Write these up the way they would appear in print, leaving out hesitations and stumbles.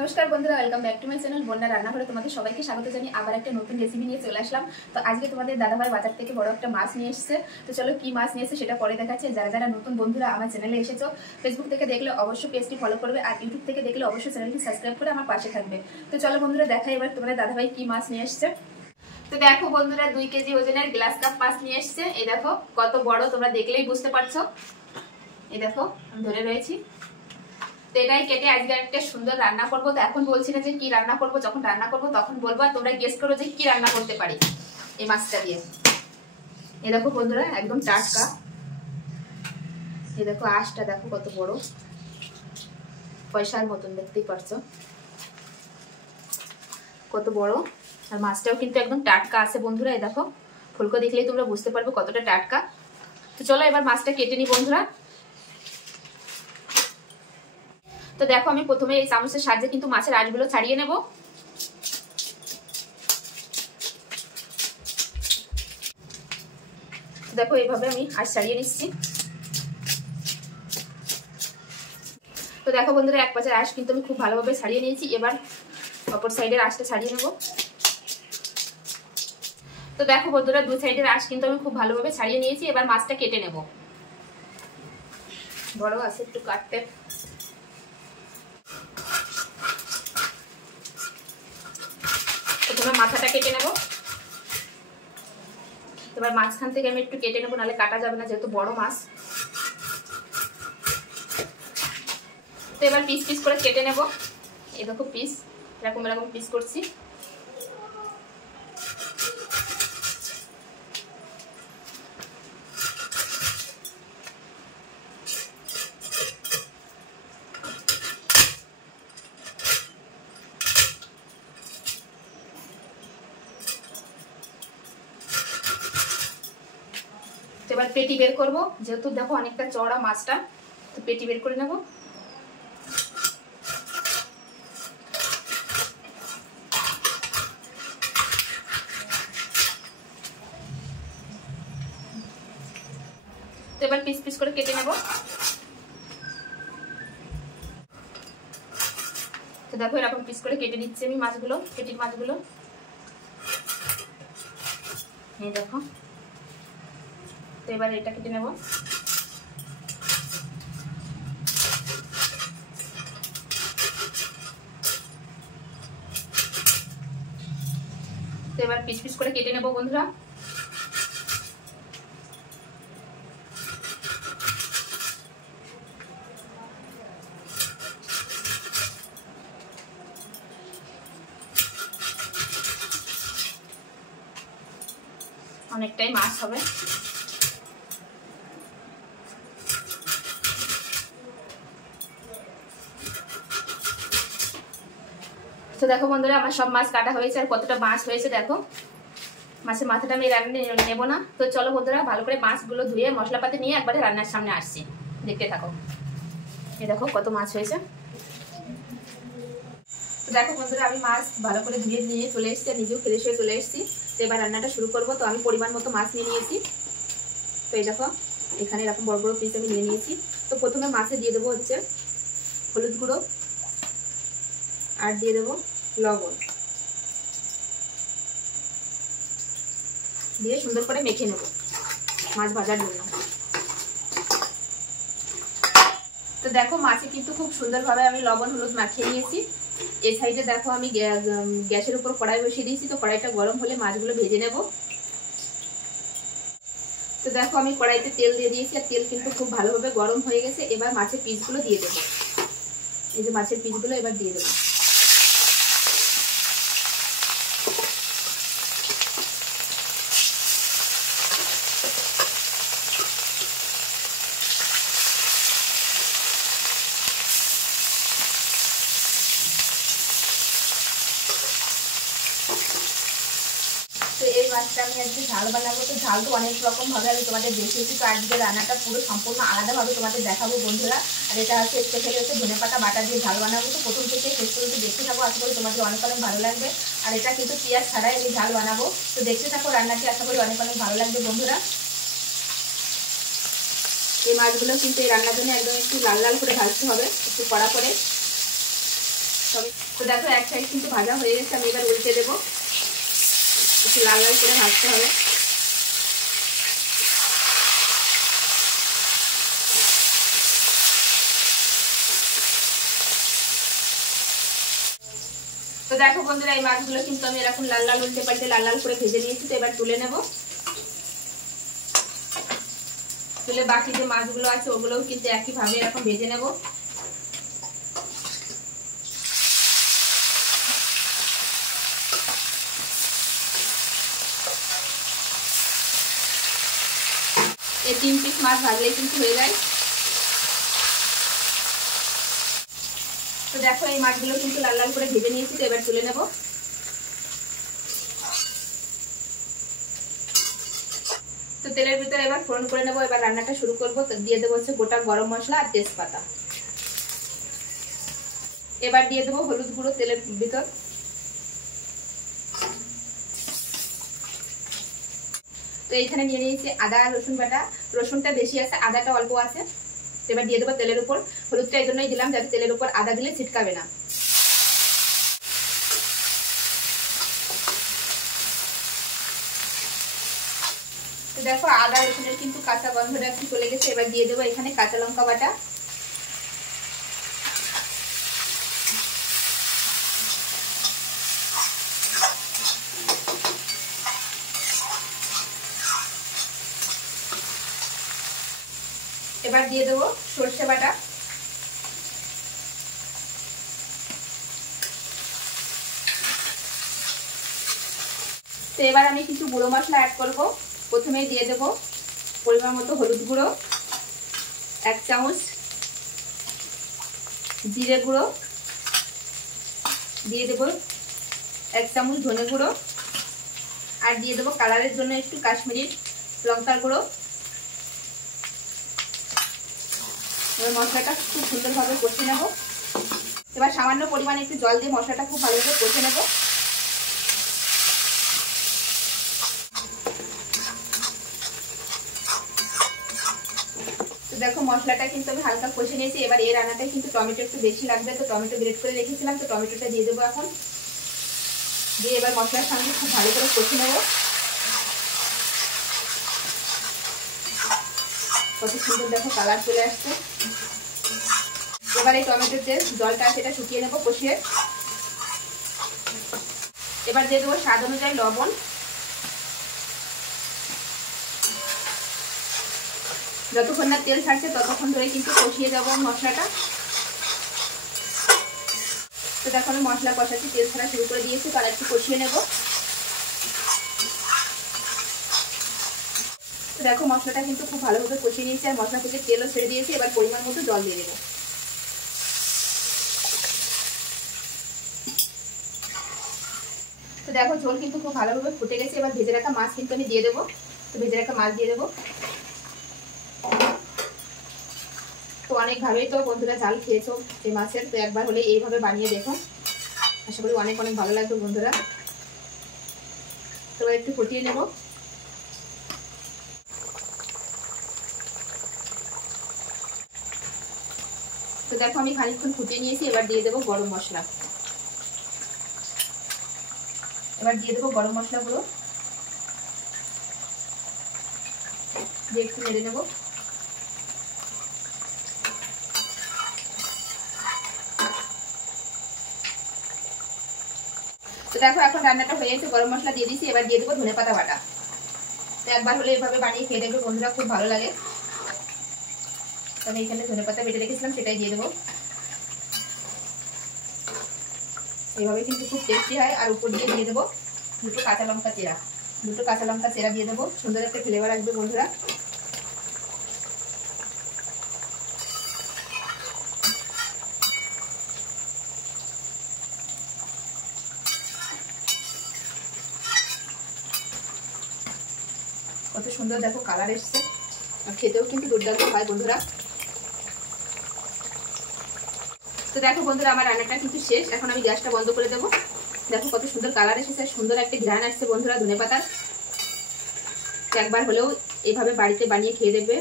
নমস্কার বন্ধুরা, welcome back to my channel বন্যা রান্নাঘরে তোমাদের সবাইকে স্বাগত জানিয়ে আবার একটা নতুন রেসিপি নিয়ে চলে আসলাম। তো আজকে তোমাদের দাদাভাই বাজার থেকে বড় একটা মাছ নিয়ে এসেছে। তো চলো কি মাছ নিয়ে এসেছে সেটা পরে দেখাচ্ছে। যারা যারা নতুন বন্ধুরা আমার চ্যানেলে এসেছো, ফেসবুক থেকে দেখলে অবশ্যই পেজটি ফলো করবে, আর ইউটিউব থেকে দেখলে অবশ্যই চ্যানেলটি সাবস্ক্রাইব করে আমার পাশে থাকবে। তো চলো বন্ধুরা দেখাই এবার তোমাদের দাদাভাই কি মাছ নিয়ে এসেছে। তো দেখো বন্ধুরা, 2 কেজি ওজনের গ্লাস কাপ মাছ নিয়ে এসেছে। এই দেখো কত বড়, তোমরা দেখলেই বুঝতে পারছো। এই দেখো আমি ধরে রয়েছি। তো এটাই কেটে আজকে একটা সুন্দর রান্না করবো। তো এখন বলছি না যে কি রান্না করবো, যখন রান্না করবো তখন বলবো, আর তোমরা গেস করো যে কি রান্না করতে পারি এই মাছটা দিয়ে। এই দেখো বন্ধুরা একদম টাটকা। এই দেখো আঁশটা দেখো কত বড়, পয়সার মতন, দেখতেই পারছো কত বড়। আর মাছটাও কিন্তু একদম টাটকা আছে বন্ধুরা। এই দেখো ফুলকো দেখলেই তোমরা বুঝতে পারবে কতটা টাটকা। তো চলো এবার মাছটা কেটে নি বন্ধুরা। তো দেখো আমি প্রথমে এই চামচের সাহায্যে কিন্তু মাছের আঁশগুলো ছাড়িয়ে নেব। দেখো এইভাবে আমি আঁশ ছাড়িয়ে নিচ্ছি। তো দেখো বন্ধুরা এক পাশের আঁশ কিন্তু আমি খুব ভালোভাবে ছাড়িয়ে নিয়েছি। এবার অপর সাইডের আঁশটা ছাড়িয়ে নেব। তো দেখো বন্ধুরা দুই সাইডের আঁশ কিন্তু আমি খুব ভালোভাবে ছাড়িয়ে নিয়েছি। এবার মাছটা কেটে নেব। বড় আছে একটু কাটতে। প্রথমে মাথাটা কেটে নেব। এবার মাঝখান থেকে আমি একটু কেটে নেবো, নাহলে কাটা যাবে না যেহেতু বড় মাছ। তো এবার পিস পিস করে কেটে নেব। এই দেখো পিস, এরকম এরকম পিস করছি। এবার পেটি বের করব, যেহেতু দেখো অনেকটা চওড়া মাছটা, তো পেটি বের করে নেব। তো এবার পিস পিস করে কেটে নেব। তো দেখো এরকম পিস করে কেটে নিচ্ছি আমি মাছগুলো, পেটির মাছগুলো। এই দেখো। তো এবার এটা কেটে নেব। তো এবার পিস পিস করে কেটে নেব বন্ধুরা। অনেকটাই মাছ হবে। তো দেখো বন্ধুরা আমার সব মাছ কাটা হয়েছে, আর কতটা মাছ হয়েছে দেখো। মাছের মাথাটা আমি রান্না নেবো না। তো চলো বন্ধুরা ভালো করে মাছগুলো ধুয়ে মশলাপাতি নিয়ে একবারে রান্নার সামনে আসছি, দেখতে থাকো। এই দেখো কত মাছ হয়েছে। তো দেখো বন্ধুরা আমি মাছ ভালো করে ধুয়ে নিয়ে চলে এসেছি, নিজেও ফ্রেশ হয়ে চলে এসেছি। তো এবার রান্নাটা শুরু করবো। তো আমি পরিমাণ মতো মাছ নিয়ে নিয়েছি। তো এই দেখো এখানে এরকম বড় বড় পিস আমি নিয়ে নিয়েছি। তো প্রথমে মাছে দিয়ে দেবো হচ্ছে হলুদ গুঁড়ো, আর দিয়ে দেবো লবণ, দিয়ে সুন্দর করে মেখে নেব মাছ ভাজার জন্য। তো দেখো মাছে কিন্তু খুব সুন্দরভাবে আমি লবণ হলুদ মাখিয়ে নিয়েছি। এই সাইডে দেখো আমি গ্যাসের উপর কড়াই বসিয়ে দিয়েছি। তো কড়াইটা গরম হলে মাছগুলো ভেজে নেব। তো দেখো আমি কড়াইতে তেল দিয়ে দিয়েছি, আর তেল কিন্তু খুব ভালোভাবে গরম হয়ে গেছে। এবার মাছের পিসগুলো দিয়ে দেবো। এই যে মাছের পিসগুলো এবার দিয়ে দেবো। তো এই মাছটা আমি আজকে ঝাল বানাবো। তো ঝাল তো অনেক রকম ভাবে আমি তোমাদের দেখিয়েছি। তো আজকে রান্নাটা পুরো সম্পূর্ণ আলাদাভাবে তোমাদের দেখাবো বন্ধুরা। আর এটা হচ্ছে স্পেশালি হচ্ছে ধনেপাতা বাটা দিয়ে ঝাল বানাবো। তো প্রথম থেকে শেষ পর্যন্ত দেখতে থাকো, আশা করি তোমাদের অনেক অনেক ভালো লাগবে। আর এটা কিন্তু পেঁয়াজ ছাড়াই আমি ঝাল বানাবো। তো দেখতে থাকো রান্নাটি, আশা করি অনেক অনেক ভালো লাগবে বন্ধুরা। এই মাছগুলো কিন্তু এই রান্নার জন্য একদম একটু লাল লাল করে ভাজতে হবে, একটু কড়া করে। তবে তো দেখো এক সাইড কিন্তু ভাজা হয়ে গেছে, আমি এবার উল্টে দেবো, একটু লাল লাল করে ভাজতে হবে। তো দেখো বন্ধুরা এই মাছগুলো কিন্তু আমি এরকম লাল লাল উল্টে পাল্টে লাল লাল করে ভেজে নিয়েছি। তো এবার তুলে নেব, তুলে বাকি যে মাছগুলো আছে ওগুলোও কিন্তু একইভাবে এরকম ভেজে নেব। এই 3 পিস মাছ ভাজলেই কিন্তু হয়ে যায়। তো দেখো এই মাছগুলো কিন্তু লাল লাল করে ভেজে নিয়েছি। তো এবার তুলে নেব। তো তেলের ভিতরে এবার ফোড়ন করে নেব। এবার রান্নাটা শুরু করবো। তো দিয়ে দেবো হচ্ছে গোটা গরম মশলা আর তেজপাতা। এবার দিয়ে দেবো হলুদ গুঁড়ো তেলের ভিতর। তো এইখানে নিয়ে নিয়েছি আদা আর রসুন বাটা। রসুনটা বেশি আছে, আদাটা অল্প আছে। এবার দিয়ে দেবো তেলের উপর। হলুদটা এই জন্যই দিলাম যাতে তেলের উপর আদা দিলে ছিটকাবে না। তো দেখো আদা রসুনের কিন্তু কাঁচা গন্ধটা একটু চলে গেছে। এবার দিয়ে দেবো এখানে কাঁচা লঙ্কা বাটা। এবার দিয়ে দেবো সর্ষে বাটা। তো এবার আমি কিছু গুঁড়ো মশলা অ্যাড করব। প্রথমেই দিয়ে দেবো পরিমাণ মতো হলুদ গুঁড়ো 1 চামচ, জিরে গুঁড়ো দিয়ে দেবো 1 চামচ, ধনে গুঁড়ো আর দিয়ে দেবো কালারের জন্য একটু কাশ্মীরি লঙ্কার গুঁড়ো। এবার মশলাটা খুব সুন্দরভাবে কষে নেব। এবার সামান্য পরিমাণে একটু জল দিয়ে মশলাটা খুব ভালোভাবে কষে নেব। তো দেখো মশলাটা কিন্তু আমি হালকা কষে নিয়েছি। এবার এই রান্নাটায় কিন্তু টমেটো একটু বেশি লাগবে। তো টমেটো গ্রেট করে রেখেছিলাম। তো টমেটোটা দিয়ে দেবো এখন। দিয়ে এবার মশলার সঙ্গে খুব ভালো করে কষে নেব। কত সুন্দর দেখো কালার চলে আসছে। এবার এই টমেটোর যে জলটা সেটা শুকিয়ে নেবো কষিয়ে। এবার দিয়ে দেবো স্বাদ অনুযায়ী লবণ। যতক্ষণ না তেল ছাড়ছে ততক্ষণ ধরে কিন্তু কষিয়ে যাবো মশলাটা। তো দেখো আমি মশলা কষাচ্ছি, তেল ছাড়া শুরু করে দিয়েছি। তার একটু কষিয়ে নেব। তো দেখো মশলাটা কিন্তু খুব ভালোভাবে কষিয়ে নিয়েছি আর মশলা থেকে তেলও ছেড়ে দিয়েছি। এবার পরিমাণ মতো জল দিয়ে দেবো। তো দেখো ঝোল কিন্তু খুব ভালোভাবে ফুটে গেছে। এবার ভেজে রাখা মাছ কিন্তু আমি দিয়ে দেবো। তো ভেজে রাখা মাছ দিয়ে দেবো। তো অনেকভাবেই তো বন্ধুরা ঝাল খেয়েছো এই মাছের। তো একবার হলে এইভাবে বানিয়ে দেখো, আশা করি অনেক অনেক ভালো লাগবে বন্ধুরা। তো একটু ফুটিয়ে নেব। তো দেখো আমি খানিকক্ষণ ফুটিয়ে নিয়েছি। এবার দিয়ে দেবো গরম মশলা। এবার দিয়ে দেবো গরম মশলা গুঁড়ো দিয়ে একটু নেড়ে নেবো। তো দেখো এখন রান্নাটা হয়ে গেছে, গরম মশলা দিয়ে দিয়েছি। এবার দিয়ে দেবো ধনেপাতা বাটা। তো একবার হলে এভাবে বানিয়ে খেয়ে দেখবে বন্ধুরা, খুব ভালো লাগে। আমি এখানে ধনেপাতা বেটে রেখেছিলাম সেটাই দিয়ে দেবো। এইভাবে কিন্তু খুব টেস্টি হয়। আর উপর দিয়ে দেবো দুটো কাঁচা লঙ্কা চেরা। দুটো কাঁচা লঙ্কা চেরা দিয়ে দেবো, সুন্দর একটা ফ্লেভার আসবে বন্ধুরা। কত সুন্দর দেখো কালার এসছে আর খেতেও কিন্তু দুর্দান্ত হয় বন্ধুরা। তো দেখো বন্ধুরা আমার রান্নাটা কিন্তু শেষ। এখন আমি গ্যাসটা বন্ধ করে দেবো। দেখো কত সুন্দর কালার এসেছে, সুন্দর একটা ঘ্রাণ আসছে বন্ধুরা ধনেপাতার। একবার হলেও এভাবে বাড়িতে বানিয়ে খেয়ে দেখবে,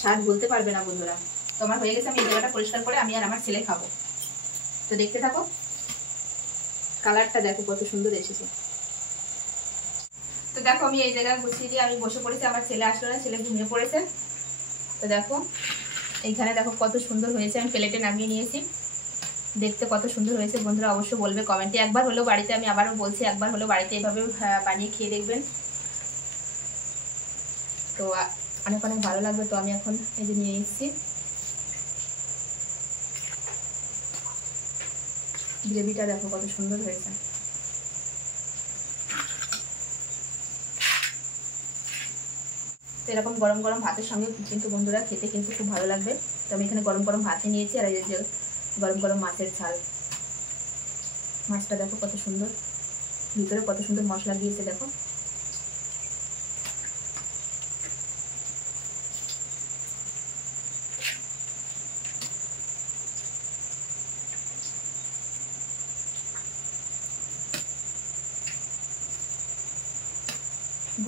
স্বাদ বলতে পারবে না বন্ধুরা। তো আমার হয়ে গেছে, আমি এই জায়গাটা পরিষ্কার করে আমি আর আমার ছেলে খাবো। তো দেখতে থাকো, কালারটা দেখো কত সুন্দর এসেছে। তো দেখো আমি এই জায়গায় গুছিয়ে দিয়ে আমি বসে পড়েছি, আমার ছেলে আসলো না, ছেলে ঘুমিয়ে পড়েছে। তো দেখো এইখানে দেখো কত সুন্দর হয়েছে, আমি প্লেটে নামিয়ে নিয়েছি। দেখতে কত সুন্দর হয়েছে বন্ধুরা, অবশ্যই বলবে কমেন্টে। একবার হলেও বাড়িতে, আমি আবারও বলছি, একবার হলেও বাড়িতে এভাবে বানিয়ে খেয়ে দেখবেন। তো অনেক অনেক ভালো লাগবে। তো আমি এখন এই যে নিয়ে এসেছি, গ্রেভিটা দেখো কত সুন্দর হয়েছে। তো এরকম গরম গরম ভাতের সঙ্গে কিন্তু বন্ধুরা খেতে কিন্তু খুব ভালো লাগবে। তো আমি এখানে গরম গরম ভাতে নিয়েছি, আর এই যে গরম গরম মাছের ঝাল। মাছটা দেখো কত সুন্দর, ভিতরে কত সুন্দর মশলা দিয়েছে দেখো।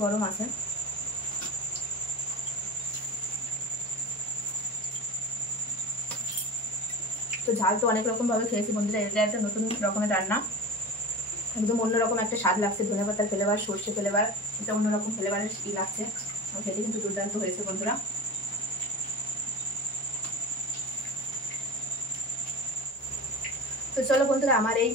গরম আছে। তো ঝাল তো অনেক রকম ভাবে খেয়েছি বন্ধুরা, এটা একটা নতুন রকমের রান্না, একদম অন্যরকম একটা স্বাদ লাগছে। ধনেপাতার ফ্লেভার, সর্ষে ফ্লেভার, এটা অন্যরকম ফ্লেভারের লাগছে। খেতে কিন্তু দুর্দান্ত হয়েছে বন্ধুরা। তো চলো বন্ধুরা, আমার এই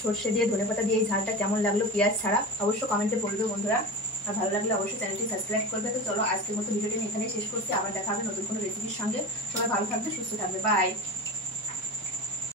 সর্ষে দিয়ে ধনেপাতা দিয়ে এই ঝালটা কেমন লাগলো পেঁয়াজ ছাড়া, অবশ্যই কমেন্টে বলবে বন্ধুরা। আর ভালো লাগলে অবশ্যই চ্যানেলটি সাবস্ক্রাইব করবে। তো চলো আজকের মতো ভিডিওটি আমি এখানেই শেষ করছি, আবার দেখা হবে নতুন কোনো রেসিপির সঙ্গে। সবাই ভালো থাকবে, সুস্থ থাকবে, বাই।